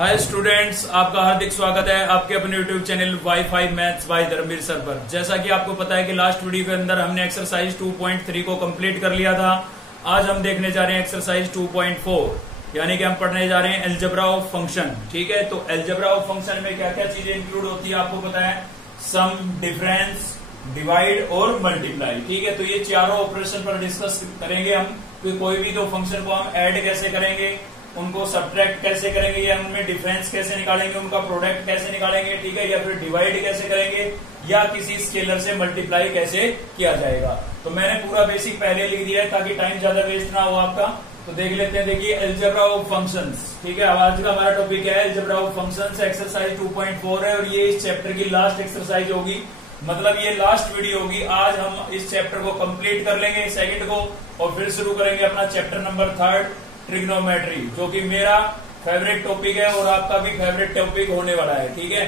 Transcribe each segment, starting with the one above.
Hi students, आपका हार्दिक स्वागत है आपके अपने YouTube channel Y maths by Dharmveer sir पर। जैसा कि आपको पता है कि लास्ट वीडियो के अंदर हमने एक्सरसाइज 2.3 को कंप्लीट कर लिया था। आज हम देखने जा रहे हैं एक्सरसाइज 2.4, यानी कि हम पढ़ने जा रहे हैं अलजेब्रा ऑफ फंक्शन। ठीक है, तो अलजेब्रा ऑफ फंक्शन में क्या क्या चीजें इंक्लूड होती है आपको पता है। सम, डिफरेंस, डिवाइड और मल्टीप्लाई। ठीक है, तो ये चारों ऑपरेशन पर डिस्कस करेंगे हम। तो कोई भी दो फंक्शन को हम ऐड कैसे करेंगे, उनको सब्ट्रैक्ट कैसे करेंगे, या उनमें डिफरेंस कैसे निकालेंगे, उनका प्रोडक्ट कैसे निकालेंगे, ठीक है, या फिर डिवाइड कैसे करेंगे, या किसी स्केलर से मल्टीप्लाई कैसे किया जाएगा। तो मैंने पूरा बेसिक पहले लिख दिया है ताकि टाइम ज्यादा वेस्ट ना हो आपका। तो देख लेते हैं। देखिए, अलजेब्रा ऑफ फंक्शंस। ठीक है, आज का हमारा टॉपिक है अलजेब्रा ऑफ फंक्शंस। एक्सरसाइज 2.4 है और ये इस चैप्टर की लास्ट एक्सरसाइज होगी, मतलब ये लास्ट वीडियो होगी। आज हम इस चैप्टर को कंप्लीट कर लेंगे, सेकंड को, और फिर शुरू करेंगे अपना चैप्टर नंबर 3 ट्रिग्नोमेट्री, जो कि मेरा फेवरेट टॉपिक है और आपका भी फेवरेट टॉपिक होने वाला है। ठीक है,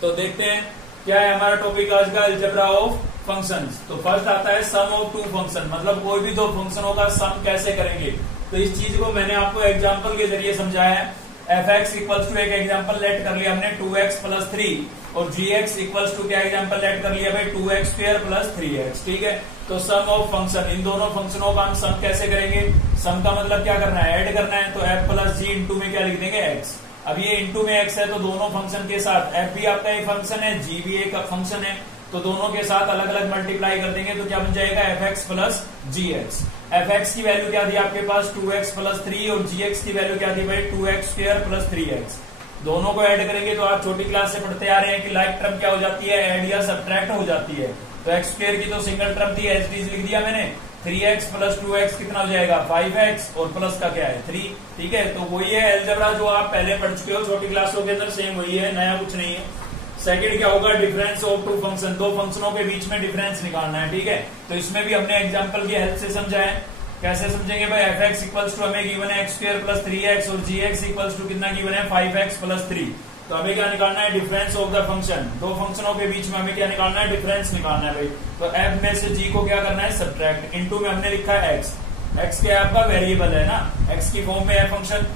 तो देखते हैं क्या है हमारा टॉपिक आज का, अलजेब्रा ऑफ फंक्शंस। तो फर्स्ट आता है सम ऑफ टू फंक्शन, मतलब कोई भी दो फंक्शनों का सम कैसे करेंगे। तो इस चीज को मैंने आपको एग्जाम्पल के जरिए समझाया है। एफ एक्स इक्वल्स टू एक एग्जाम्पल लेट कर लिया हमने 2x + 3, और जी एक्स इक्वल्स टू क्या एग्जाम्पल लेट कर लिया भाई 2x² + 3x। ठीक है, तो सम ऑफ फंक्शन, इन दोनों फंक्शनों का हम सम कैसे करेंगे। सम का मतलब क्या करना है, ऐड करना है। तो f + g इंटू में क्या लिख देंगे x। अब ये इंटू में x है तो दोनों फंक्शन के साथ f भी आपका एक फंक्शन है, g भी एक फंक्शन है, तो दोनों के साथ अलग अलग मल्टीप्लाई कर देंगे तो क्या बन जाएगा fx + gx। fx की वैल्यू क्या थी आपके पास 2x + 3, और gx की वैल्यू क्या थी भाई 2x² + 3x। दोनों को ऐड करेंगे तो आप छोटी क्लास से पढ़ते आ रहे हैं कि लाइक टर्म क्या हो जाती है, ऐड या सब्ट्रैक्ट हो जाती है। तो x² की तो सिंगल टर्म थी, एच लिख दिया मैंने। 3x + 2x कितना हो जाएगा 5x, और प्लस का क्या है 3। ठीक है, तो वही है अलजेब्रा जो आप पहले पढ़ चुके हो छोटी क्लासों के अंदर, सेम वही है, नया कुछ नहीं है। सेकंड क्या होगा, डिफरेंस ऑफ टू फंक्शन, दो फंक्शनों के बीच में डिफरेंस निकालना है। ठीक है, तो इसमें भी हमने एग्जांपल की हेल्प से समझा है। कैसे समझेंगे भाई, fx इक्वल्स टू हमें गिवन है x² + 3x, और gx इक्वल्स टू कितना गिवन है 5x + 3। तो हमें क्या निकालना है, डिफरेंस ऑफ द फंक्शन। दो फंक्शनों के बीच में हमें क्या निकालना है, डिफरेंस निकालना है भाई। तो f में से g को क्या करना है, सब्ट्रैक्ट। इनटू में हमने लिखा है x, x क्या है आपका वेरिएबल है ना, x की फॉर्म में है फंक्शन।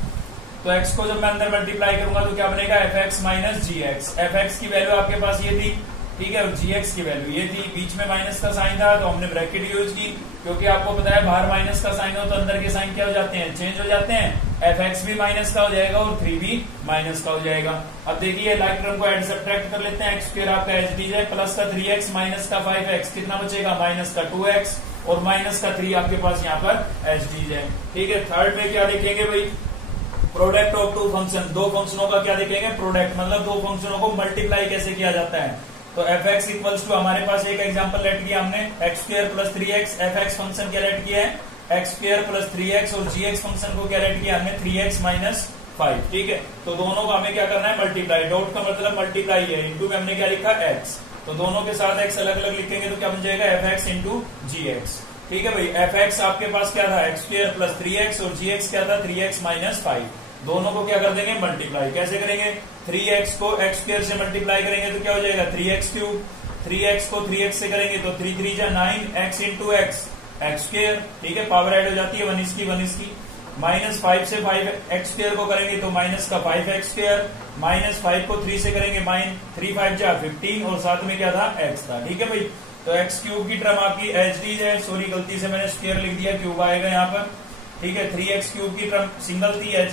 तो x को जब मैं अंदर मल्टीप्लाई करूंगा तो क्या बनेगा fx - gx। fx की वैल्यू आपके पास ये थी, ठीक है, और gx की वैल्यू ये थी, बीच में माइनस का साइन था तो हमने ब्रैकेट यूज की, क्योंकि आपको पता है बाहर माइनस का साइन हो तो अंदर के साइन क्या हो जाते हैं, चेंज हो जाते हैं। fx भी माइनस का हो जाएगा और 3 भी माइनस का हो जाएगा। अब देखिए लाइक टर्म को ऐड सब्ट्रैक्ट कर लेते हैं। x² आपका एच है, प्लस का 3x माइनस का 5x, कितना बचेगा माइनस का 2x, और माइनस का 3 आपके पास यहाँ पर एच है। ठीक है, थर्ड में क्या देखेंगे भाई, प्रोडक्ट ऑफ टू फंक्शन, दो फंक्शनों का क्या देखेंगे, प्रोडक्ट, मतलब दो फंक्शनों को मल्टीप्लाई कैसे किया जाता है। तो fx इक्वल्स टू हमारे पास एक एग्जांपल लेट किया हमने x² + 3x। fx फंक्शन क्या लेट किया है x² + 3x, और gx फंक्शन को क्या लेट किया हमने 3x - 5। ठीक है, तो दोनों को हमें क्या करना है, मल्टीप्लाई। डॉट का मतलब मल्टीप्लाई है, इंटू में हमने क्या लिखा x, तो दोनों के साथ x अलग अलग लिखेंगे तो क्या बन जाएगा fx × gx। ठीक है भाई, fx आपके पास क्या था x² + 3x, और gx क्या था 3x - 5। दोनों को क्या कर देंगे, मल्टीप्लाई। कैसे करेंगे, 3x को x² से मल्टीप्लाई करेंगे तो क्या हो जाएगा 3x³। 3x को 3x से करेंगे तो 3 3 जा 9, x × x, x²। ठीक है, पावर ऐड हो जाती है 1 इसकी 1 इसकी। -5 से 5x² को करेंगे तो माइनस का 5x², -5 को 3 से करेंगे 3 5 जा 15, और साथ में क्या था x था। ठीक है भाई, तो x³ की टर्म आपकी एच है, सॉरी गलती से मैंने स्क्वायर लिख दिया, क्यूब आएगा यहाँ पर। ठीक है, 3x³ की टर्म सिंगल थी, एच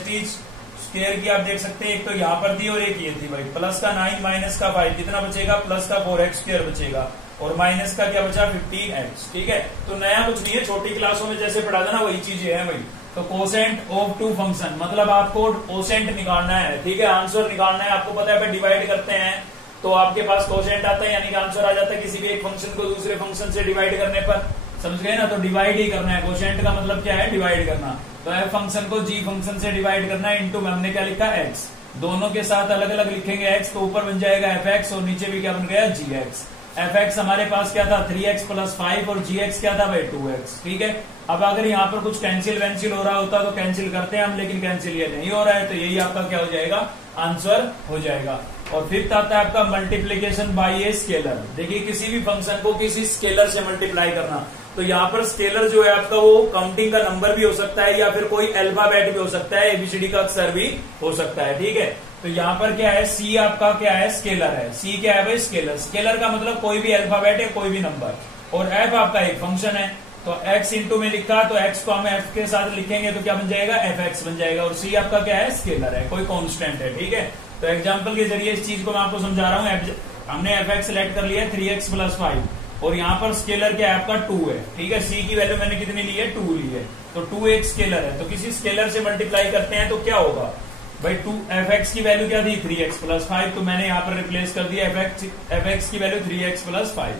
स्क्वायर की आप देख सकते हैं, एक तो यहाँ पर थी और एक ये थी भाई। प्लस का 9 माइनस का 5 कितना बचेगा, प्लस का 4x² बचेगा, और माइनस का क्या बचा 15x। ठीक है, तो नया कुछ नहीं है, छोटी क्लासों में जैसे पढ़ा था ना वही चीजें हैं भाई। तो कोसेंट ऑफ टू फंक्शन, मतलब आपको कोसेंट निकालना है। ठीक है, आंसर निकालना है। आपको पता है भाई डिवाइड करते हैं तो आपके पास कोसेंट आता है, यानी कि आंसर आ जाता है किसी भी एक फंक्शन को दूसरे फंक्शन से डिवाइड करने पर। समझ गए ना, तो डिवाइड ही करना है। कोशेंट का मतलब क्या है, डिवाइड करना। तो f फंक्शन को g फंक्शन से डिवाइड करना है, इनटू में हमने क्या लिखा x। दोनों के साथ अलग अलग लिखेंगे x, तो ऊपर बन जाएगा fx और नीचे भी क्या बन गया gx। fx हमारे पास क्या था 3x + 5, और gx क्या था भाई 2x। ठीक है, अब अगर यहाँ पर कुछ कैंसिल वैंसिल हो रहा होता तो कैंसिल करते हैं हम, लेकिन कैंसिल ये नहीं हो रहा है, तो यही आपका क्या हो जाएगा, आंसर हो जाएगा। और फिफ्थ आता है आपका मल्टीप्लीकेशन बाय ए स्केलर। देखिए, किसी भी फंक्शन को किसी स्केलर से मल्टीप्लाई करना, तो यहाँ पर स्केलर जो है आपका वो काउंटिंग का नंबर भी हो सकता है, या फिर कोई अल्फाबेट भी हो सकता है, एबीसीडी का अक्षर भी हो सकता है। ठीक है, तो यहाँ पर क्या है, सी आपका क्या है, स्केलर है। सी क्या है भाई, स्केलर। स्केलर का मतलब कोई भी अल्फाबेट है, कोई भी नंबर, और एफ आपका एक फंक्शन है। तो एक्स इंटू में लिखा, तो एक्स को हम एफ के साथ लिखेंगे तो क्या बन जाएगा, एफ एक्स बन जाएगा। और सी आपका क्या है, स्केलर है, कोई कॉन्स्टेंट है। ठीक है, तो एग्जाम्पल के जरिए इस चीज को मैं आपको समझा रहा हूँ। हमने एफ एक्स सेलेक्ट कर लिया है 3x + 5, और यहाँ पर स्केलर क्या है आपका 2 है। ठीक है, सी की वैल्यू मैंने कितनी ली है, 2 ली है, तो 2 एक स्केलर है। तो किसी स्केलर से मल्टीप्लाई करते हैं तो क्या होगा भाई, 2 एफ एक्स की वैल्यू क्या थी, 3x + 5, तो मैंने यहाँ पर रिप्लेस कर दिया एफ एक्स की वैल्यू 3x + 5।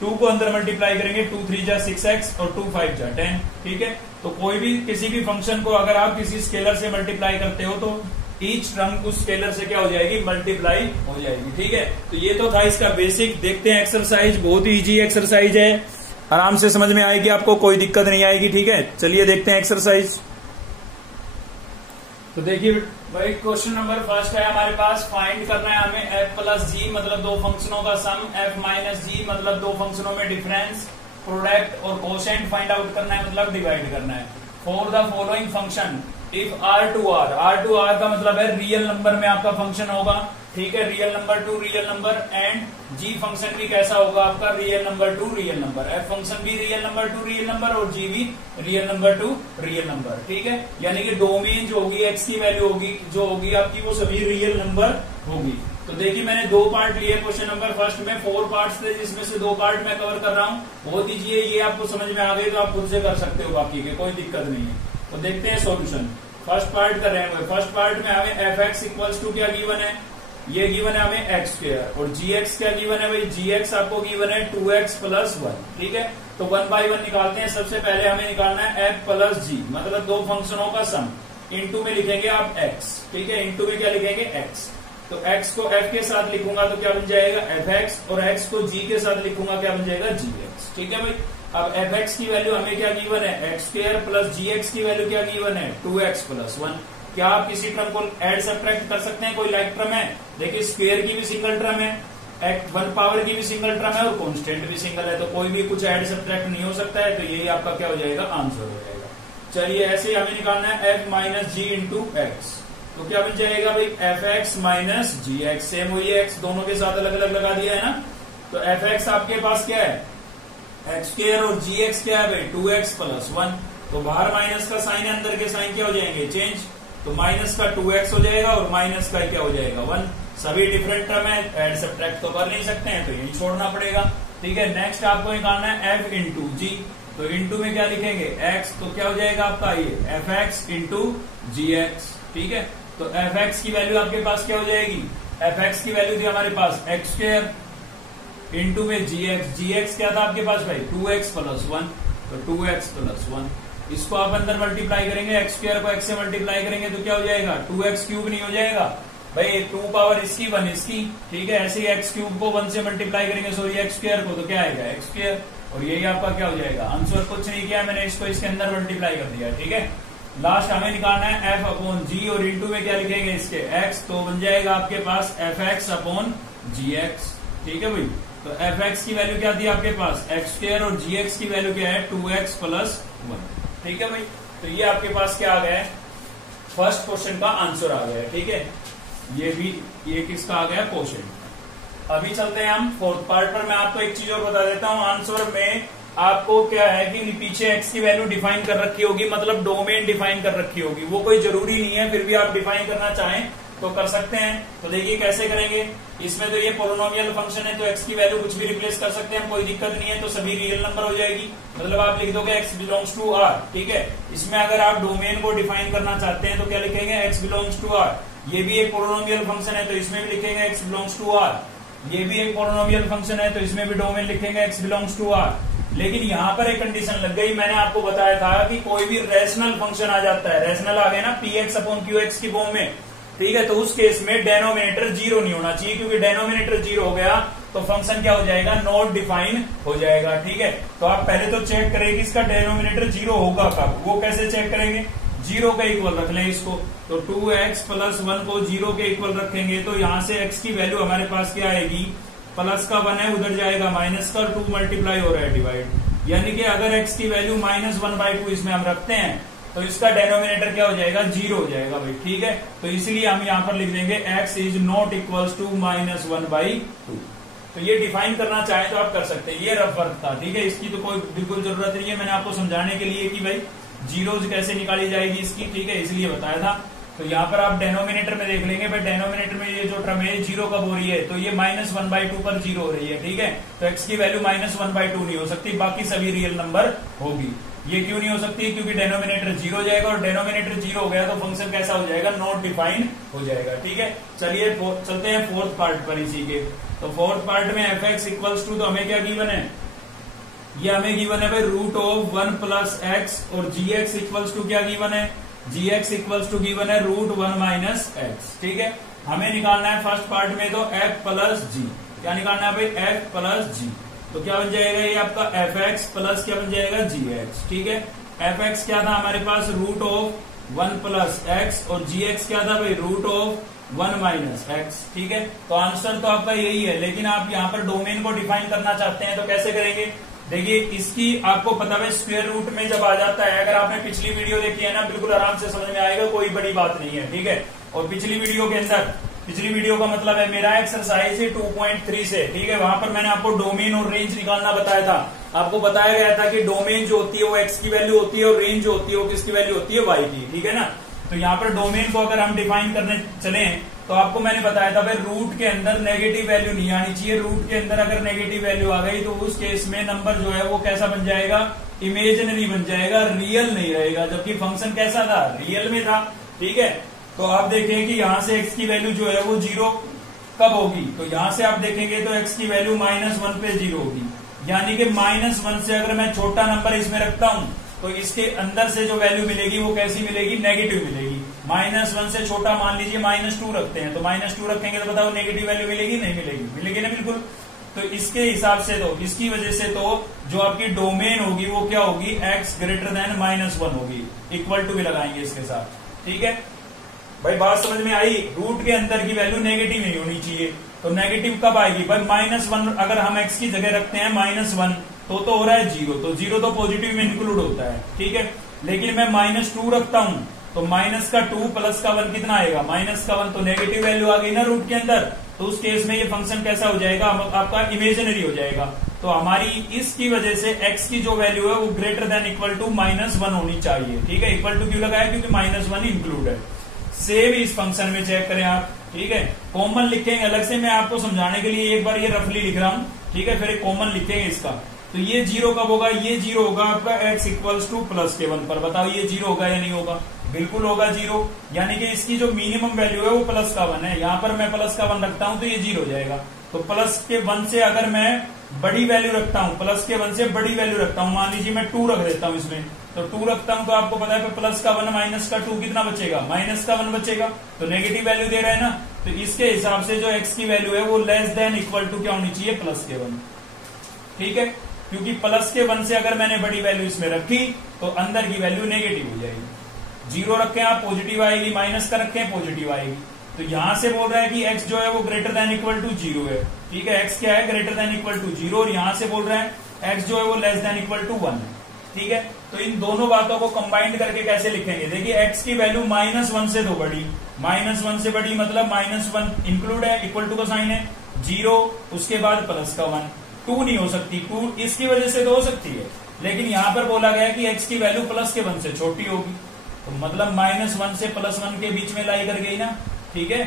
2 को अंदर मल्टीप्लाई करेंगे, 2 3 जा 6x और 2 5 जा 10। ठीक है, तो कोई भी किसी भी फंक्शन को अगर आप किसी स्केलर से मल्टीप्लाई करते हो तो ईच टर्म उस स्केलर से क्या हो जाएगी, मल्टीप्लाई हो जाएगी। ठीक है, तो ये तो था इसका बेसिक। देखते हैं एक्सरसाइज, बहुत ही इजी एक्सरसाइज है, आराम से समझ में आएगी आपको, कोई दिक्कत नहीं आएगी। ठीक है, चलिए देखते हैं एक्सरसाइज। तो देखिए भाई, क्वेश्चन नंबर फर्स्ट है हमारे पास, फाइंड करना है हमें f + g मतलब दो फंक्शनों का सम, f - g मतलब दो फंक्शनों में डिफरेंस, प्रोडक्ट और कोशेंट फाइंड आउट करना है, मतलब डिवाइड करना है। For the following function if r to r का मतलब है रियल नंबर में आपका फंक्शन होगा। ठीक है, real number to real number, and g function भी कैसा होगा आपका, real number to real number. f function भी real number to real number और g भी real number to real number. ठीक है, यानी कि डोमेन जो होगी, x की वैल्यू होगी जो होगी आपकी, वो सभी रियल नंबर होगी। तो देखिए मैंने 2 पार्ट लिए क्वेश्चन नंबर फर्स्ट में, 4 पार्ट्स थे जिसमें से 2 पार्ट मैं कवर कर रहा हूँ। बहुत ईजी है, ये आपको समझ में आ गई तो आप खुद से कर सकते हो, बाकी के कोई दिक्कत नहीं है। तो देखते हैं सॉल्यूशन। फर्स्ट पार्ट कर रहे हैं, फर्स्ट पार्ट में हमें एफ एक्स इक्वल्स टू क्या गिवन है, ये गिवन है हमें एक्स स्क्वायर, और जी एक्स क्या गिवन है भाई, जी एक्स आपको गिवन है 2x + 1। ठीक है, तो 1 by 1 निकालते हैं। सबसे पहले हमें निकालना है f + g मतलब दो फंक्शनों का सम, इंटू में लिखेंगे आप x। ठीक है, इंटू में क्या लिखेंगे, x। तो x को f के साथ लिखूंगा तो क्या बन जाएगा, fx, और x को g के साथ लिखूंगा क्या बन जाएगा, gx। ठीक है भाई, अब fx की वैल्यू हमें क्या गिवन है, x² + gx की वैल्यू क्या गिवन है, 2x + 1। क्या आप किसी टर्म को ऐड सब्ट्रैक्ट कर सकते हैं, कोई लाइक टर्म है, देखिए स्क्वायर की भी सिंगल टर्म है, 1 पावर की भी सिंगल टर्म है, और कांस्टेंट भी सिंगल है, तो कोई भी कुछ ऐड सब्ट्रैक्ट नहीं हो सकता है, तो यही आपका क्या हो जाएगा, आंसर हो जाएगा। चलिए ऐसे ही हमें निकालना है f - g × x, तो क्या बन जाएगा भाई, fx - gx, सेम हुई है, x दोनों के साथ अलग अलग लगा दिया है ना। तो fx आपके पास क्या है, x² और gx क्या है भाई, 2x + 1। तो बाहर माइनस का साइन है, अंदर के साइन क्या हो जाएंगे, चेंज, तो माइनस का 2x हो जाएगा और माइनस का क्या हो जाएगा, 1। सभी डिफरेंट टर्म है, ऐड सब्ट्रैक्ट तो कर नहीं सकते हैं, तो यही छोड़ना पड़ेगा। ठीक है, नेक्स्ट आपको निकालना है f × g, तो इंटू में क्या लिखेंगे, x, तो क्या हो जाएगा आपका ये fx × gx। ठीक है, तो fx की वैल्यू आपके पास क्या हो जाएगी, fx की वैल्यू थी हमारे पास x² इंटू में gx क्या था आपके पास भाई, 2x + 1, तो 2x + 1। इसको आप अंदर मल्टीप्लाई करेंगे, x² को x से मल्टीप्लाई करेंगे तो क्या हो जाएगा, 2x³ नहीं हो जाएगा भाई, 2 पावर इसकी 1 इसकी। ठीक है, ऐसे ही x³ को 1 से मल्टीप्लाई करेंगे, सॉरी x² को, तो क्या आएगा x², और यही आपका क्या हो जाएगा आंसर। कुछ नहीं किया मैंने, इसको इसके अंदर मल्टीप्लाई कर दिया। ठीक है, लास्ट हमें निकालना है f/g, और इंटू में क्या लिखेंगे इसके x, तो बन जाएगा आपके पास fx/gx। ठीक है भाई, तो fx की वैल्यू क्या थी आपके पास, x² और gx की वैल्यू क्या है, 2x + 1। ठीक है भाई, तो ये आपके पास क्या आ गया है, फर्स्ट क्वेश्चन का आंसर आ गया है। ठीक है, ये किसका आ गया, क्वेश्चन। अभी चलते हैं हम फोर्थ पार्ट पर। मैं आपको एक चीज और बता देता हूं, आंसर में आपको क्या है कि पीछे x की वैल्यू डिफाइन कर रखी होगी, मतलब डोमेन डिफाइन कर रखी होगी। वो कोई जरूरी नहीं है, फिर भी आप डिफाइन करना चाहें तो कर सकते हैं। तो देखिए कैसे करेंगे, इसमें तो ये पोलिनोमियल फंक्शन है, तो x की वैल्यू कुछ भी रिप्लेस कर सकते हैं, कोई दिक्कत नहीं है, तो सभी रियल नंबर हो जाएगी। मतलब आप लिख दोगे x बिलोंग्स टू r। ठीक है, इसमें अगर आप डोमेन को डिफाइन करना चाहते हैं तो क्या लिखेंगे, x बिलोंग्स टू r। ये भी एक पोलिनोमियल फंक्शन है, तो इसमें भी लिखेंगे x बिलोंग्स टू r। ये भी एक पोलिनोमियल फंक्शन है, तो इसमें भी डोमेन लिखेंगे x बिलोंग्स टू r। लेकिन यहाँ पर एक कंडीशन लग गई, मैंने आपको बताया था कि कोई भी रैशनल फंक्शन आ जाता है, रैशनल आ गया ना px/qx की फॉर्म में। ठीक है, तो उस केस में डेनोमिनेटर 0 नहीं होना चाहिए, क्योंकि डेनोमिनेटर 0 हो गया तो फंक्शन क्या हो जाएगा, नॉट डिफाइन हो जाएगा। ठीक है, तो आप पहले तो चेक करेंगे इसका डेनोमिनेटर 0 होगा कब, वो कैसे चेक करेंगे, 0 के इक्वल रख लें इसको, तो 2x + 1 को 0 के इक्वल रखेंगे, तो यहाँ से x की वैल्यू हमारे पास क्या आएगी, प्लस का 1 है उधर जाएगा, माइनस का 2 मल्टीप्लाई हो रहा है डिवाइड, यानी कि अगर x की वैल्यू -1/2 इसमें हम रखते हैं तो इसका डेनोमिनेटर क्या हो जाएगा, 0 हो जाएगा भाई, ठीक है। तो इसलिए हम यहाँ पर लिख देंगे x is not equals to -1/2। तो ये डिफाइन करना चाहे तो आप कर सकते हैं, ये रफ वर्क था, ठीक है। इसकी तो कोई बिल्कुल जरूरत नहीं है, मैंने आपको समझाने के लिए कि भाई जीरोज कैसे निकाली जाएगी इसकी, ठीक है, इसलिए बताया था। तो यहाँ पर आप डेनोमिनेटर में देख लेंगे भाई, डेनोमिनेटर में ये जो टर्म है 0 कब हो रही है, तो ये -1/2 पर 0 हो रही है, ठीक है। तो x की वैल्यू -1/2 नहीं हो सकती, बाकी सभी रियल नंबर होगी। ये क्यों नहीं हो सकती, क्योंकि डेनोमिनेटर 0 हो जाएगा, और डेनोमिनेटर 0 हो गया तो फंक्शन कैसा हो जाएगा, नॉट डिफाइंड हो जाएगा, ठीक है। चलिए चलते हैं फोर्थ पार्ट पर इसी के। तो फोर्थ पार्ट में fx इक्वल्स टू, तो हमें क्या गिवन है, ये हमें गिवन है भाई √1 + x, और gx इक्वल्स टू क्या गिवन है, gx इक्वल्स टू गिवन है √1 - x, ठीक है। हमें निकालना है फर्स्ट पार्ट में तो f + g, क्या निकालना है भाई, f + g। तो क्या बन जाएगा ये आपका fx प्लस क्या बन जाएगा, gx, ठीक है। fx क्या था हमारे पास, √1 + x, और gx क्या था भाई, √1 - x, ठीक है। तो आंसर तो आपका यही है, लेकिन आप यहाँ पर डोमेन को डिफाइन करना चाहते हैं तो कैसे करेंगे। देखिए इसकी आपको पता है स्क्वायर रूट में जब आ जाता है, अगर आपने पिछली वीडियो देखी है ना, बिल्कुल आराम से समझ में आएगा, कोई बड़ी बात नहीं है, ठीक है। और पिछली वीडियो के अंदर, पिछली वीडियो का मतलब है मेरा एक्सरसाइज 2.3 से, ठीक है, वहां पर मैंने आपको डोमेन और रेंज निकालना बताया था। आपको बताया गया था कि डोमेन जो होती है वो x की वैल्यू होती है, और रेंज जो होती है वो किसकी वैल्यू होती है, y की, ठीक है ना। तो यहाँ पर डोमेन को अगर हम डिफाइन करने चले तो आपको मैंने बताया था भाई रूट के अंदर नेगेटिव वैल्यू नहीं आनी चाहिए। रूट के अंदर अगर नेगेटिव वैल्यू आ गई तो उस केस में नंबर जो है वो कैसा बन जाएगा, इमेजिनरी बन जाएगा, रियल नहीं रहेगा, जबकि फंक्शन कैसा था, रियल में था, ठीक है। तो आप देखें कि यहाँ से x की वैल्यू जो है वो 0 कब होगी, तो यहाँ से आप देखेंगे तो x की वैल्यू -1 पे 0 होगी, यानी कि -1 से अगर मैं छोटा नंबर इसमें रखता हूं तो इसके अंदर से जो वैल्यू मिलेगी वो कैसी मिलेगी, नेगेटिव मिलेगी। -1 से छोटा मान लीजिए -2 रखते हैं, तो -2 रखेंगे तो बताओ नेगेटिव वैल्यू मिलेगी, नहीं मिलेगी, मिलेगी ना, बिल्कुल। तो इसके हिसाब से तो, इसकी वजह से तो जो आपकी डोमेन होगी वो क्या होगी, x > -1 होगी, इक्वल टू भी लगाएंगे इसके साथ, ठीक है भाई। बात समझ में आई, रूट के अंदर की वैल्यू नेगेटिव नहीं होनी चाहिए। तो नेगेटिव कब आएगी भाई, -1 अगर हम x की जगह रखते हैं -1 तो हो रहा है 0, तो 0 तो पॉजिटिव में इंक्लूड होता है, ठीक है। लेकिन मैं -2 रखता हूं तो -2 + 1 कितना आएगा, -1, तो नेगेटिव वैल्यू आ गई ना रूट के अंदर। तो उस केस में ये फंक्शन कैसा हो जाएगा, आपका इमेजिनरी हो जाएगा। तो हमारी इसकी वजह से x की जो वैल्यू है वो > -1 होनी चाहिए, ठीक है। इक्वल टू क्यों लगाया, क्योंकि -1 इंक्लूड है। सेम इस फंक्शन में चेक करें आप, ठीक है। कॉमन लिखेंगे अलग से, मैं आपको समझाने के लिए एक बार ये रफली लिख रहा हूं, ठीक है, फिर एक कॉमन लिखेंगे इसका। तो ये 0 कब होगा, ये 0 होगा आपका x इक्वल्स टू +1 पर। बताओ ये 0 होगा या नहीं होगा, बिल्कुल होगा 0, यानी कि इसकी जो मिनिमम वैल्यू है वो +1 है। यहाँ पर मैं +1 रखता हूं तो ये 0 हो जाएगा। तो +1 से अगर मैं बड़ी वैल्यू रखता हूं, +1 से बड़ी वैल्यू रखता हूं, मान लीजिए मैं 2 रख देता हूं इसमें, तो 2 रखता हूं तो आपको पता है +1 - 2 कितना बचेगा, -1 बचेगा, तो नेगेटिव वैल्यू दे रहा है ना। तो इसके हिसाब से जो x की वैल्यू है वो <= क्या होनी चाहिए, +1, ठीक है। क्योंकि +1 से अगर मैंने बड़ी वैल्यू इसमें रखी तो अंदर की वैल्यू नेगेटिव हो जाएगी। 0 रखें आप पॉजिटिव आएगी, माइनस का रखें पॉजिटिव आएगी। तो यहां से बोल रहा है कि x जो है वो > 0 है, ठीक है। x क्या है, > 0, और यहां से बोल रहा है x जो है वो <= 1 है, ठीक है। तो इन दोनों बातों को कंबाइंड करके कैसे लिखेंगे, देखिए x की वैल्यू -1 से तो बड़ी, -1 से बड़ी मतलब -1 इंक्लूड है, इक्वल टू का साइन है, 0 उसके बाद +1, 2 नहीं हो सकती, 2 इसकी वजह से तो हो सकती है, लेकिन यहां पर बोला गया कि x की वैल्यू +1 से छोटी होगी, तो मतलब -1 से +1 के बीच में लाई कर गई ना, ठीक है।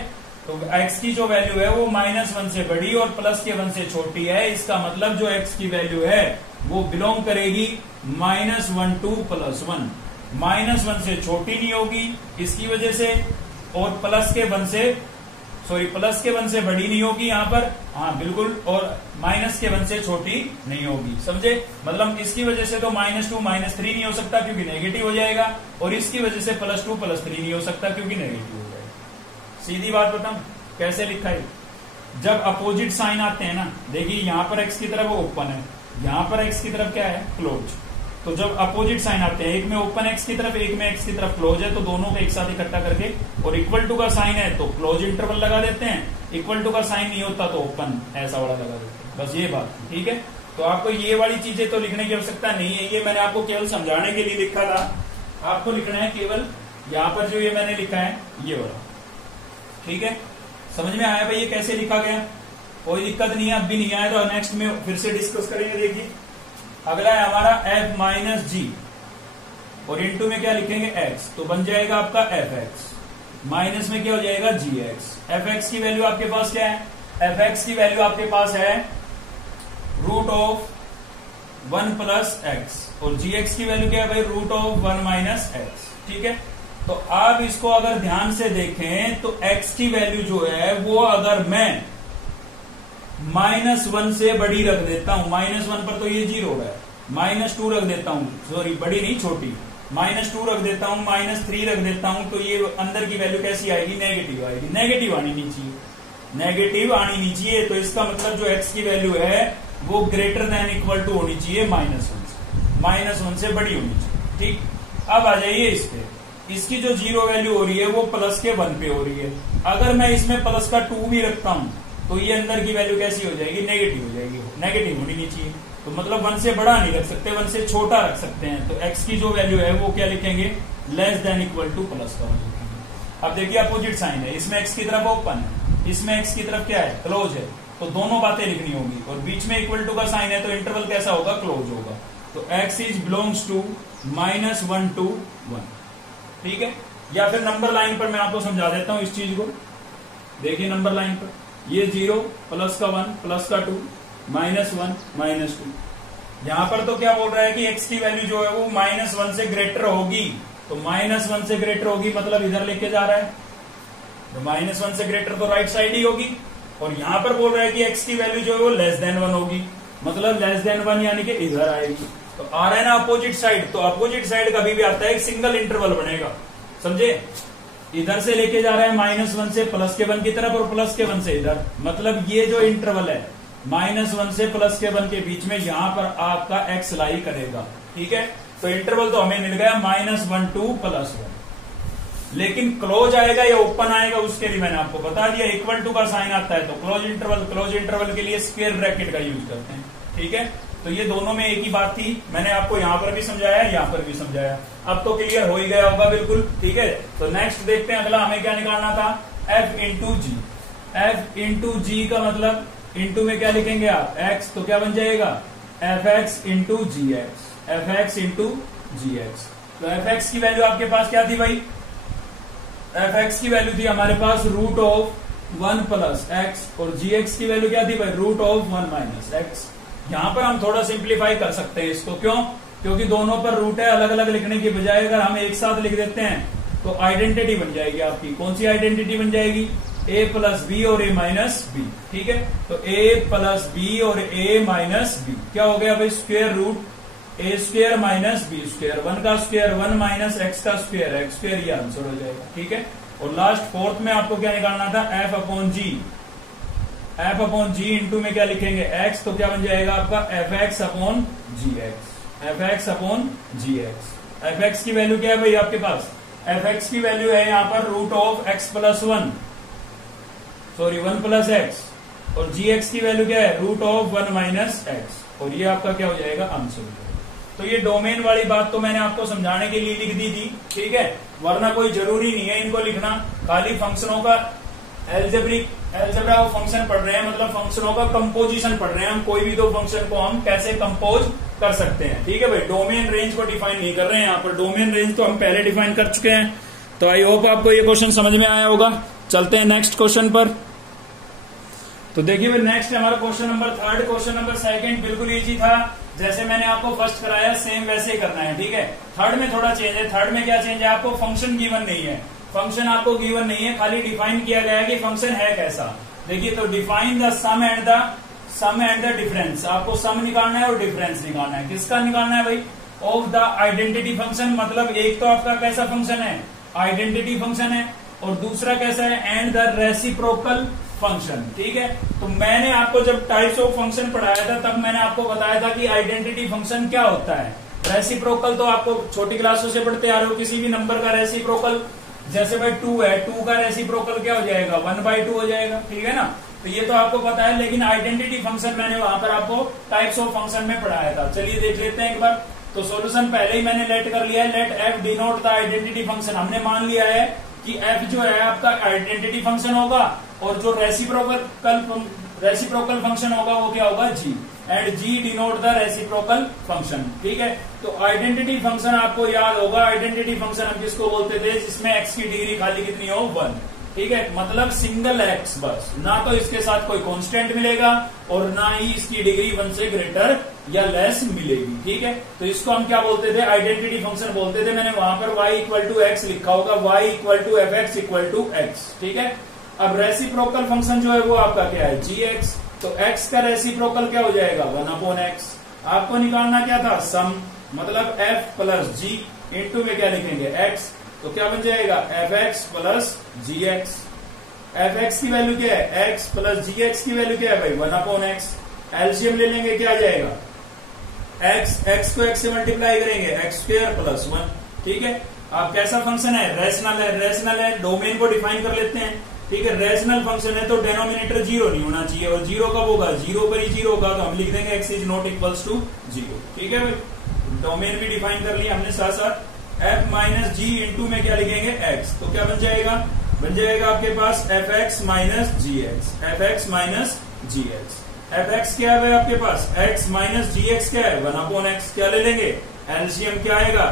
तो x की जो वैल्यू है वो -1 से बड़ी और +1 से छोटी है। इसका मतलब जो x की वैल्यू है वो बिलोंग करेगी -1 to +1, -1 से छोटी नहीं होगी इसकी वजह से, और +1 से बड़ी नहीं होगी यहाँ पर, हाँ बिल्कुल, और -1 से छोटी नहीं होगी, समझे। मतलब इसकी वजह से तो -2 -3 नहीं हो सकता क्योंकि नेगेटिव हो जाएगा, और इसकी वजह से +2 +3 नहीं हो सकता क्योंकि नेगेटिव हो जाएगा। सीधी बात बताऊं कैसे लिखा है, जब अपोजिट साइन आते हैं ना, देखिए यहाँ पर x की तरफ ओपन है, यहाँ पर x की तरफ क्या है, क्लोज। तो जब अपोजिट साइन आते हैं, एक में ओपन x की तरफ, एक में x की तरफ क्लोज है, तो दोनों को एक साथ इकट्ठा करके, और इक्वल टू का साइन है तो क्लोज इंटरवल लगा देते हैं, इक्वल टू का साइन नहीं होता तो ओपन ऐसा वाला लगा देते हैं, बस ये बात, ठीक है। तो आपको ये वाली चीजें तो लिखने की आवश्यकता नहीं है, ये मैंने आपको केवल समझाने के लिए लिखा था आपको लिखना है केवल यहाँ पर जो ये मैंने लिखा है ये वाला, ठीक है। समझ में आया भाई ये कैसे लिखा गया? कोई दिक्कत नहीं है, अब भी नहीं आया तो नेक्स्ट में फिर से डिस्कस करेंगे। देखिए अगला है हमारा f माइनस जी और इनटू में क्या लिखेंगे x, तो बन जाएगा आपका fx, माइनस में क्या हो जाएगा gx। fx की वैल्यू आपके पास क्या है? fx की वैल्यू आपके पास है रूट ऑफ 1 प्लस एक्स और gx की वैल्यू क्या है भाई? रूट ऑफ 1 माइनस एक्स, ठीक है। तो आप इसको अगर ध्यान से देखें तो x की वैल्यू जो है वो अगर मैं -1 से बड़ी रख देता हूं, -1 पर तो ये 0 है, -2 रख देता हूं, सॉरी बड़ी नहीं छोटी, -2 रख देता हूं, -3 रख देता हूं, तो ये अंदर की वैल्यू कैसी आएगी? नेगेटिव आएगी। नेगेटिव आनी नहीं चाहिए, नेगेटिव आनी नहीं चाहिए। तो इसका मतलब जो x की वैल्यू है वो ग्रेटर देन इक्वल टू होनी चाहिए -1 से, -1 से बड़ी होनी चाहिए, ठीक। अब आ जाइए इस पे, इसकी जो 0 वैल्यू हो रही है वो प्लस के 1 पे हो रही है। अगर मैं इसमें प्लस का 2 भी रखता हूं तो ये अंदर की वैल्यू कैसी हो जाएगी? नेगेटिव हो जाएगी, नेगेटिव होनी नहीं चाहिए। तो मतलब 1 से बड़ा नहीं रख सकते, 1 से छोटा रख सकते हैं। तो x की जो वैल्यू है वो क्या लिखेंगे? Less than equal two plus का 1 लिखेंगे। अब देखिए अपोजिट साइन है, इसमें x की तरफ ओपन है, इसमें x की तरफ क्या है? क्लोज है। तो दोनों बातें लिखनी होगी और बीच में इक्वल टू का साइन है तो इंटरवल कैसा होगा? क्लोज होगा। तो x is belongs to -1 to 1, ठीक है। या फिर नंबर लाइन पर मैं आपको समझा देता हूं इस चीज को। देखिए नंबर लाइन पर ये 0 प्लस का 1 प्लस का 2 -1 -2, यहां पर तो क्या बोल रहा है कि x की वैल्यू जो है वो -1 से ग्रेटर होगी। तो -1 से ग्रेटर होगी मतलब इधर लेके जा रहा है, तो -1 से ग्रेटर तो राइट साइड ही होगी। और यहां पर बोल रहा है कि x की वैल्यू जो है वो लेस देन 1 होगी, मतलब लेस देन 1 यानी कि इधर आएगी। तो आ रहा है ना अपोजिट साइड, तो अपोजिट साइड कभी भी आता है एक सिंगल इंटरवल बनेगा, समझे। इधर से लेके जा रहा है -1 से प्लस के 1 की तरफ और प्लस के 1 से इधर, मतलब ये जो इंटरवल है -1 से प्लस के 1 के बीच में यहां पर आपका x लाई करेगा, ठीक है। तो इंटरवल तो हमें मिल गया -1 to +1, लेकिन क्लोज आएगा या ओपन आएगा उसके लिए मैंने आपको बता दिया, इक्वल टू का साइन आता है तो क्लोज इंटरवल के लिए स्क्वायर ब्रैकेट का यूज करते हैं, ठीक है। तो ये दोनों में एक ही बात थी, मैंने आपको यहां पर भी समझाया, यहां पर भी समझाया। अब तो क्लियर हो ही गया होगा बिल्कुल, ठीक है। तो नेक्स्ट देखते हैं, अगला हमें क्या निकालना था? f इंटू जी। f इंटू जी का मतलब इंटू में क्या लिखेंगे आप? x, तो क्या बन जाएगा? fx इंटू जी एक्स, fx इंटू जी एक्स। तो fx की वैल्यू आपके पास क्या थी भाई? fx की वैल्यू थी हमारे पास रूट ऑफ 1 प्लस एक्स और gx की वैल्यू क्या थी भाई? Root of 1 minus x. यहां पर हम थोड़ा सिंप्लीफाई कर सकते हैं इसको, क्यों? क्योंकि दोनों पर रूट है, अलग अलग लिखने की बजाय अगर हम एक साथ लिख देते हैं तो आइडेंटिटी बन जाएगी आपकी। कौन सी आइडेंटिटी बन जाएगी? a प्लस बी और a माइनस बी, ठीक है। तो a प्लस बी और a माइनस बी क्या हो गया भाई? Square root a square minus b square, 1 का स्क्वायर 1 माइनस एक्स का स्क्वायर, x स्क्वायर, ये आंसर हो जाएगा, ठीक है। और लास्ट फोर्थ में आपको क्या निकालना था? f अपॉन जी इंटू में क्या लिखेंगे? x, तो क्या बन जाएगा आपका? fx अपॉन जी एक्स, fx अपॉन जी एक्स। fx की वैल्यू क्या है भाई आपके पास? fx की वैल्यू है यहाँ पर root of x plus 1, sorry 1 plus x, और gx की वैल्यू क्या है? रूट ऑफ 1 माइनस एक्स, और ये आपका क्या हो जाएगा? आंसर। तो ये डोमेन वाली बात तो मैंने आपको समझाने के लिए लिख दी थी, ठीक है, वरना कोई जरूरी नहीं है इनको लिखना। खाली फंक्शनों का एल्जेब्रा ऑफ फंक्शन पढ़ रहे हैं, मतलब फंक्शनों का कंपोजिशन पढ़ रहे हैं हम, कोई भी दो फंक्शन को हम कैसे कंपोज कर सकते हैं, ठीक है भाई। डोमेन रेंज को डिफाइन नहीं कर रहे हैं यहाँ पर, डोमेन रेंज तो हम पहले डिफाइन कर चुके हैं। तो आई होप आपको ये क्वेश्चन समझ में आया होगा। चलते हैं नेक्स्ट क्वेश्चन पर। तो देखिए भाई नेक्स्ट हमारा क्वेश्चन नंबर 3, क्वेश्चन नंबर 2 बिल्कुल इजी था, जैसे मैंने आपको फर्स्ट कराया सेम वैसे ही करना है, ठीक है। थर्ड में थोड़ा चेंज है। थर्ड में क्या चेंज है? आपको फंक्शन गिवन नहीं है, फंक्शन आपको गिवन नहीं है, खाली डिफाइन किया गया है कि फंक्शन है कैसा। देखिए तो define the sum and the difference, आपको सम निकालना है और डिफरेंस निकालना है। किसका निकालना है भाई? ऑफ द आइडेंटिटी फंक्शन, मतलब एक तो आपका कैसा फंक्शन है? आइडेंटिटी फंक्शन है, और दूसरा कैसा है? एंड द रेसिप्रोकल फंक्शन, ठीक है। तो मैंने आपको जब टाइप्स ऑफ फंक्शन पढ़ाया था तब मैंने आपको बताया था कि आइडेंटिटी फंक्शन क्या होता है। रेसिप्रोकल तो आपको छोटी क्लासों से पढ़ते आ रहे हो, किसी भी नंबर का रेसिप्रोकल, जैसे भाई 2 है, 2 का रेसिप्रोकल क्या हो जाएगा? 1/2 हो जाएगा, ठीक है ना। तो ये तो आपको पता है, लेकिन आइडेंटिटी फंक्शन मैंने वहां पर आपको टाइप्स ऑफ फंक्शन में पढ़ाया था। चलिए देख लेते हैं एक बार। तो सॉल्यूशन पहले ही मैंने लेट कर लिया है। Let f denote the identity function, हमने मान लिया है कि एफ जो है आपका आइडेंटिटी फंक्शन होगा और जो रेसिप्रोकल फंक्शन होगा वो क्या होगा, g, and g denote the reciprocal function. ठीक है, तो आइडेंटिटी फंक्शन आपको याद होगा, आइडेंटिटी फंक्शन हम किसको बोलते थे, जिसमें एक्स की डिग्री खाली कितनी हो, 1। ठीक है, मतलब सिंगल एक्स बस, ना तो इसके साथ कोई कांस्टेंट मिलेगा और ना ही इसकी डिग्री 1 से ग्रेटर या लेस मिलेगी। ठीक है, तो इसको हम क्या बोलते थे, आइडेंटिटी फंक्शन बोलते थे। मैंने वहां पर y इक्वल टू एक्स लिखा होगा, y equal to f x equal to x. ठीक है, अब रेसिप्रोकल फंक्शन जो है वो आपका क्या है, जी एक्स। तो x का रेसिप्रोकल क्या हो जाएगा, 1/x। आपको निकालना क्या था, सम, मतलब f प्लस जी इंटू में क्या लिखेंगे, x। तो क्या बन जाएगा, एफ एक्स प्लस जी एक्स। एफ एक्स की वैल्यू क्या है, x प्लस जी एक्स की वैल्यू क्या है भाई, 1/x। एलसीएम ले लेंगे, क्या आ जाएगा, x को x से मल्टीप्लाई करेंगे, x स्क्वायर प्लस 1। ठीक है, अब कैसा फंक्शन है, रेशनल है। रेशनल है, डोमेन को डिफाइन कर लेते हैं। ठीक है, रेशनल फंक्शन है तो डेनोमिनेटर 0 नहीं होना चाहिए, और 0 कब होगा, 0 पर ही 0 होगा, तो हम लिख देंगे x is not equals to 0। ठीक है भाई, डोमेन भी डिफाइन कर लिया हमने साथ साथ। f माइनस जी इंटू में क्या लिखेंगे, x। तो क्या बन जाएगा, आपके पास एफ एक्स माइनस जी एक्स, एफ एक्स माइनस जी एक्स। एफ एक्स क्या है भाई आपके पास, x माइनस जी एक्स क्या है, 1/x। क्या ले लेंगे, एलसीएम क्या आएगा,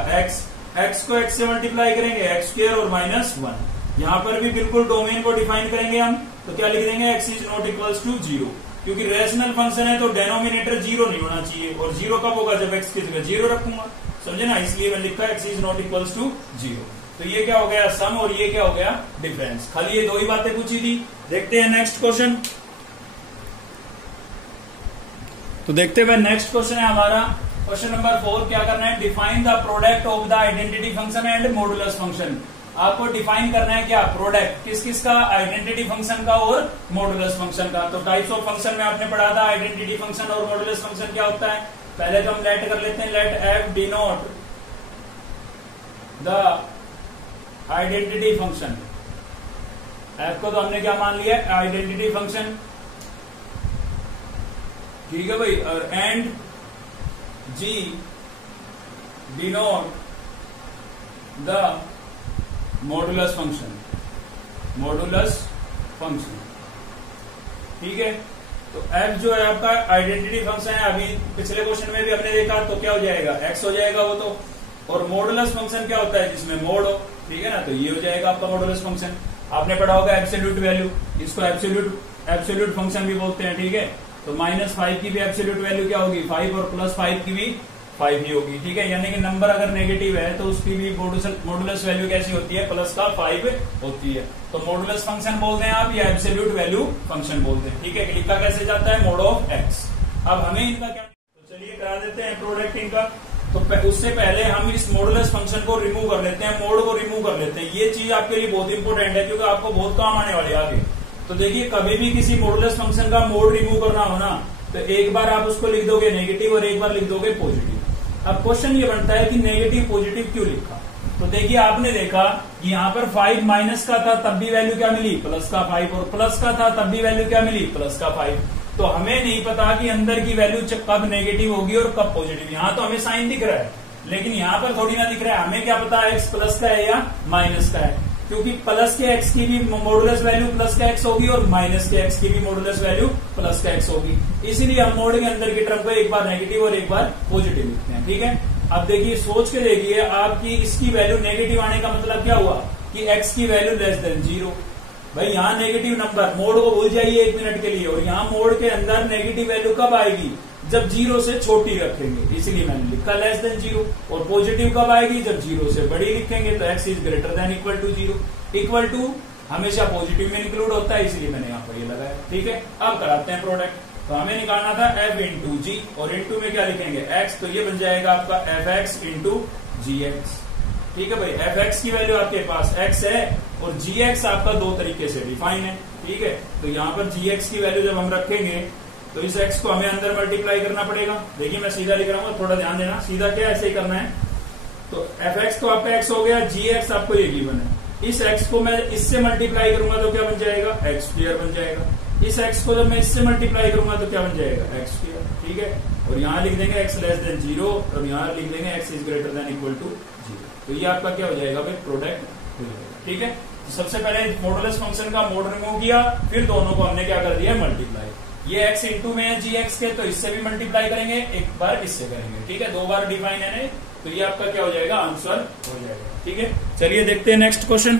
x को x से मल्टीप्लाई करेंगे, x स्क्वायर और माइनस 1। यहां पर भी बिल्कुल डोमेन को डिफाइन करेंगे हम, तो क्या लिख देंगे, x is not equals to 0। क्योंकि रेशनल फंक्शन है तो डेनोमिनेटर 0 नहीं होना चाहिए, और 0 कब होगा, जब x की जगह 0 रखूंगा, समझे ना, इसलिए मैंने लिखा x is not equals to 0। तो ये क्या हो गया, सम, और ये क्या हो गया, डिफरेंस। खाली ये 2 ही बातें पूछी थी। देखते हैं नेक्स्ट क्वेश्चन। तो देखते हुए नेक्स्ट क्वेश्चन है हमारा क्वेश्चन नंबर 4। क्या करना है, define the product of the identity function and modulus function. आपको डिफाइन करना है क्या, प्रोडक्ट किस किस का, आइडेंटिटी फंक्शन का और मॉडुलस फंक्शन का। तो टाइप्स ऑफ फंक्शन में आपने पढ़ा था आइडेंटिटी फंक्शन और मॉडुलस फंक्शन क्या होता है। पहले तो हम लेट कर लेते हैं, let f denote the identity function. F को तो हमने क्या मान लिया, आइडेंटिटी फंक्शन। ठीक है भाई, और and g denote the modulus function, modulus function. ठीक है, तो f जो है आपका आइडेंटिटी फंक्शन है, अभी पिछले क्वेश्चन में भी हमने देखा, तो क्या हो जाएगा, x हो जाएगा वो तो। और मॉडुलस फंक्शन क्या होता है, जिसमें मोड हो। ठीक है ना, तो ये हो जाएगा आपका मॉडुलस फंक्शन। आपने पढ़ा होगा एब्सोल्यूट वैल्यू, इसको एब्सोल्यूट फंक्शन भी बोलते हैं। ठीक है, तो -5 की भी एब्सोल्यूट वैल्यू क्या होगी, 5, और +5 की भी 5 ही होगी। ठीक है, यानी कि नंबर अगर नेगेटिव है तो उसकी भी मॉडुलस वैल्यू कैसी होती है, +5 होती है। तो मॉडुलस फंक्शन बोलते हैं आप, या एब्सोल्यूट वैल्यू फंक्शन बोलते हैं। ठीक है, लिखा कैसे जाता है, मोड ऑफ x। अब हमें इनका क्या, तो चलिए करा देते हैं प्रोडक्ट इनका। तो उससे पहले हम इस मॉडुलस फंक्शन को रिमूव कर लेते हैं, मोड को रिमूव कर लेते हैं। ये चीज आपके लिए बहुत इंपॉर्टेंट है, क्योंकि आपको बहुत काम आने वाले आगे। तो देखिए, कभी भी किसी मॉडुलस फंक्शन का मोड रिमूव करना हो ना, तो एक बार आप उसको लिख दोगे नेगेटिव और एक बार लिख दोगे पॉजिटिव। अब क्वेश्चन ये बनता है कि नेगेटिव पॉजिटिव क्यों लिखा। तो देखिए, आपने देखा कि यहाँ पर 5 माइनस का था तब भी वैल्यू क्या मिली, प्लस का 5, और प्लस का था तब भी वैल्यू क्या मिली, प्लस का 5। तो हमें नहीं पता कि अंदर की वैल्यू कब नेगेटिव होगी और कब पॉजिटिव। यहाँ तो हमें साइन दिख रहा है, लेकिन यहाँ पर थोड़ी ना दिख रहा है। हमें क्या पता है एक्स प्लस का है या माइनस का है, क्योंकि प्लस के एक्स की भी मॉडुलस वैल्यू प्लस का एक्स होगी और माइनस के एक्स की भी मॉडुलस वैल्यू प्लस का एक्स होगी। इसीलिए हम मोड के अंदर की टर्म को एक बार नेगेटिव और एक बार पॉजिटिव लिखते हैं। ठीक है, अब देखिए, सोच के देखिए, आपकी इसकी वैल्यू नेगेटिव आने का मतलब क्या हुआ कि x की वैल्यू लेस देन 0। भाई यहाँ नेगेटिव नंबर, मोड को भूल जाइए 1 मिनट के लिए। और यहाँ मोड के अंदर नेगेटिव वैल्यू कब आएगी, जब 0 से छोटी रखेंगे, इसलिए मैंने लिखा लेस देन 0। और पॉजिटिव कब आएगी, जब 0 से बड़ी लिखेंगे, तो x is greater than equal to 0। Equal to हमेशा पॉजिटिव में इंक्लूड होता है, इसलिए मैंने यहाँ पर ये लगाया। ठीक है, अब कराते हैं प्रोडक्ट। तो हमें निकालना था f इंटू जी, और इंटू में क्या लिखेंगे, x। तो ये बन जाएगा आपका एफ एक्स इंटू जी एक्स। ठीक है भाई, एफ एक्स की वैल्यू आपके पास x है, और जी एक्स आपका 2 तरीके से डिफाइन है। ठीक है, तो यहाँ पर जी एक्स की वैल्यू जब हम रखेंगे, तो इस x को हमें अंदर मल्टीप्लाई करना पड़ेगा। देखिए, मैं सीधा लिख रहा हूँ, थोड़ा ध्यान देना, सीधा क्या ऐसे ही करना है। तो एफ एक्स तो आपका x हो गया, जी एक्स आपको ये गिवन है। इस x को मैं इससे मल्टीप्लाई करूंगा तो क्या बन जाएगा, एक्स स्क्वायर बन जाएगा। इस x को जब मैं इससे मल्टीप्लाई करूंगा तो क्या बन जाएगा, एक्स स्क्वायर। ठीक है, और यहाँ लिख देंगे x लेस देन 0 और यहाँ लिख देंगे x is greater than equal to 0। तो ये आपका क्या हो जाएगा भाई, प्रोडक्ट हो जाएगा। ठीक है, तो सबसे पहले मॉडुलस फंक्शन का मोड रिमूव किया, फिर दोनों को हमने क्या कर दिया, मल्टीप्लाई। ये x इंटू में है gx के, तो इससे भी मल्टीप्लाई करेंगे, एक बार इससे करेंगे। ठीक है, दो बार डिफाइन है नहीं, तो ये आपका क्या हो जाएगा, आंसर हो जाएगा। ठीक है, चलिए देखते हैं नेक्स्ट क्वेश्चन।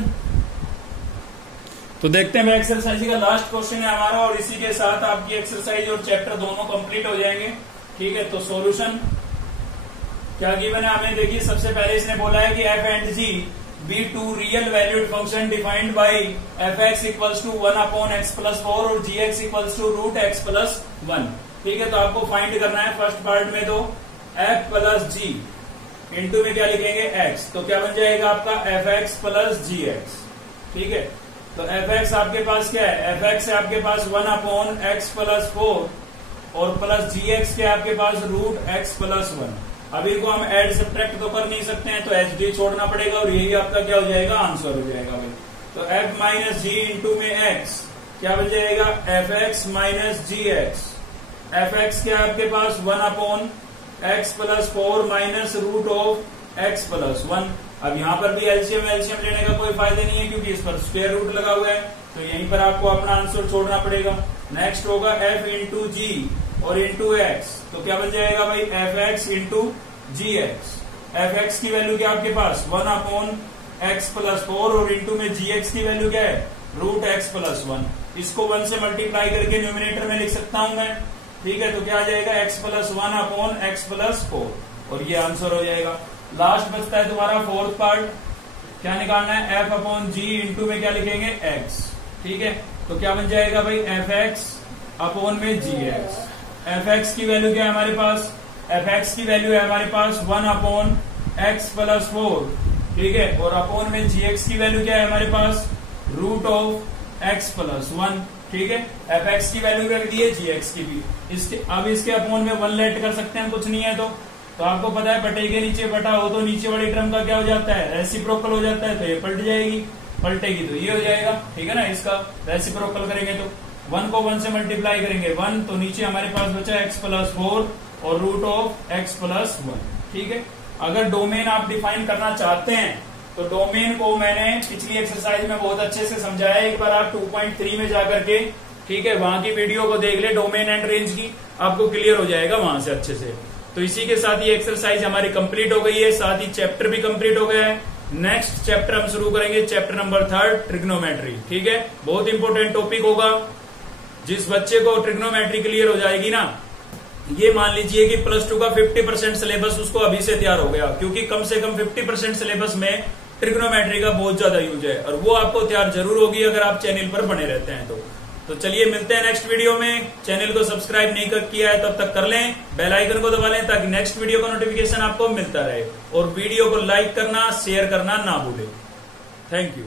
तो देखते हैं एक्सरसाइज का लास्ट क्वेश्चन है हमारा, और इसी के साथ आपकी एक्सरसाइज और चैप्टर दोनों कंप्लीट हो जाएंगे। ठीक है, तो सॉल्यूशन क्या गिवन है हमें, देखिए सबसे पहले इसने बोला है कि f and g be two real valued function defined by fx equals to 1/x+4 और gx इक्वल्स टू √x+1। ठीक है, तो आपको फाइंड करना है फर्स्ट पार्ट में तो f प्लस g इंटू में क्या लिखेंगे x, तो क्या बन जाएगा आपका fx प्लस gx। ठीक है, तो fx आपके पास क्या है, fx है आपके पास 1/x+4 और प्लस gx के आपके पास √x+1। अब इनको हम ऐड सब्ट्रैक्ट तो कर नहीं सकते हैं, तो hd छोड़ना पड़ेगा और यही आपका क्या हो जाएगा, आंसर हो जाएगा भाई। तो f माइनस जी इंटू में x क्या बन जाएगा, fx माइनस gx। fx क्या आपके पास 1/x+4 माइनस √x+1। अब यहाँ पर भी एलसीएम लेने का कोई फायदा नहीं है, क्योंकि इस पर स्क्वायर रूट लगा हुआ है, तो यहीं पर आपको अपना आंसर छोड़ना पड़ेगा। नेक्स्ट होगा f इंटू जी और इंटू एक्स, तो क्या बन जाएगा भाई, fx इंटू gx। fx की वैल्यू क्या आपके पास 1/x+4 और इंटू में gx की वैल्यू क्या है, √x+1। इसको 1 से मल्टीप्लाई करके न्यूमिनेटर में लिख सकता हूं मैं। ठीक है, तो क्या आ जाएगा, x+1/x+4 और ये आंसर हो जाएगा। लास्ट बचता है तुम्हारा फोर्थ पार्ट, क्या निकालना है, f/g इंटू में क्या लिखेंगे, x। ठीक है, तो क्या बन जाएगा भाई, fx अपॉन में gx। fx की वैल्यू क्या है हमारे पास, fx की वैल्यू है हमारे पास 1/x+4। ठीक है, और अपॉन में gx की वैल्यू क्या है हमारे पास, √x+1। ठीक है, fx की वैल्यू रख दी है, gx की भी। इसके अब इसके अपॉन में 1 लेट कर सकते हैं, कुछ नहीं है तो आपको पता है बटे के नीचे बटा हो तो नीचे वाली टर्म का क्या हो जाता है, रेसिप्रोकल हो जाता है, तो ये पलट जाएगी, पलटेगी तो ये हो जाएगा। ठीक है ना, इसका रेसिप्रोकल करेंगे तो 1 को 1 से मल्टीप्लाई करेंगे 1, तो नीचे हमारे पास बचा x+4 और √x+1। ठीक है, अगर डोमेन आप डिफाइन करना चाहते हैं तो डोमेन को मैंने पिछली एक्सरसाइज में बहुत अच्छे से समझाया, एक बार आप 2.3 में जाकर के, ठीक है, वहां की वीडियो को देख ले, डोमेन एंड रेंज की, आपको क्लियर हो जाएगा वहां से अच्छे से। तो इसी के साथ ये एक्सरसाइज हमारी कंप्लीट हो गई है, साथ ही चैप्टर भी कंप्लीट हो गया है। नेक्स्ट चैप्टर हम शुरू करेंगे, चैप्टर नंबर 3 ट्रिग्नोमेट्री। ठीक है, बहुत इंपॉर्टेंट टॉपिक होगा। जिस बच्चे को ट्रिग्नोमेट्री क्लियर हो जाएगी ना, ये मान लीजिए कि +2 का 50% सिलेबस उसको अभी से तैयार हो गया, क्योंकि कम से कम 50% सिलेबस में ट्रिग्नोमेट्री का बहुत ज्यादा यूज है, और वो आपको तैयार जरूर होगी अगर आप चैनल पर बने रहते हैं तो चलिए मिलते हैं नेक्स्ट वीडियो में। चैनल को सब्सक्राइब नहीं किया है तब तक कर लें, बेल आइकन को दबा लें ताकि नेक्स्ट वीडियो का नोटिफिकेशन आपको मिलता रहे, और वीडियो को लाइक करना, शेयर करना ना भूलें। Thank you.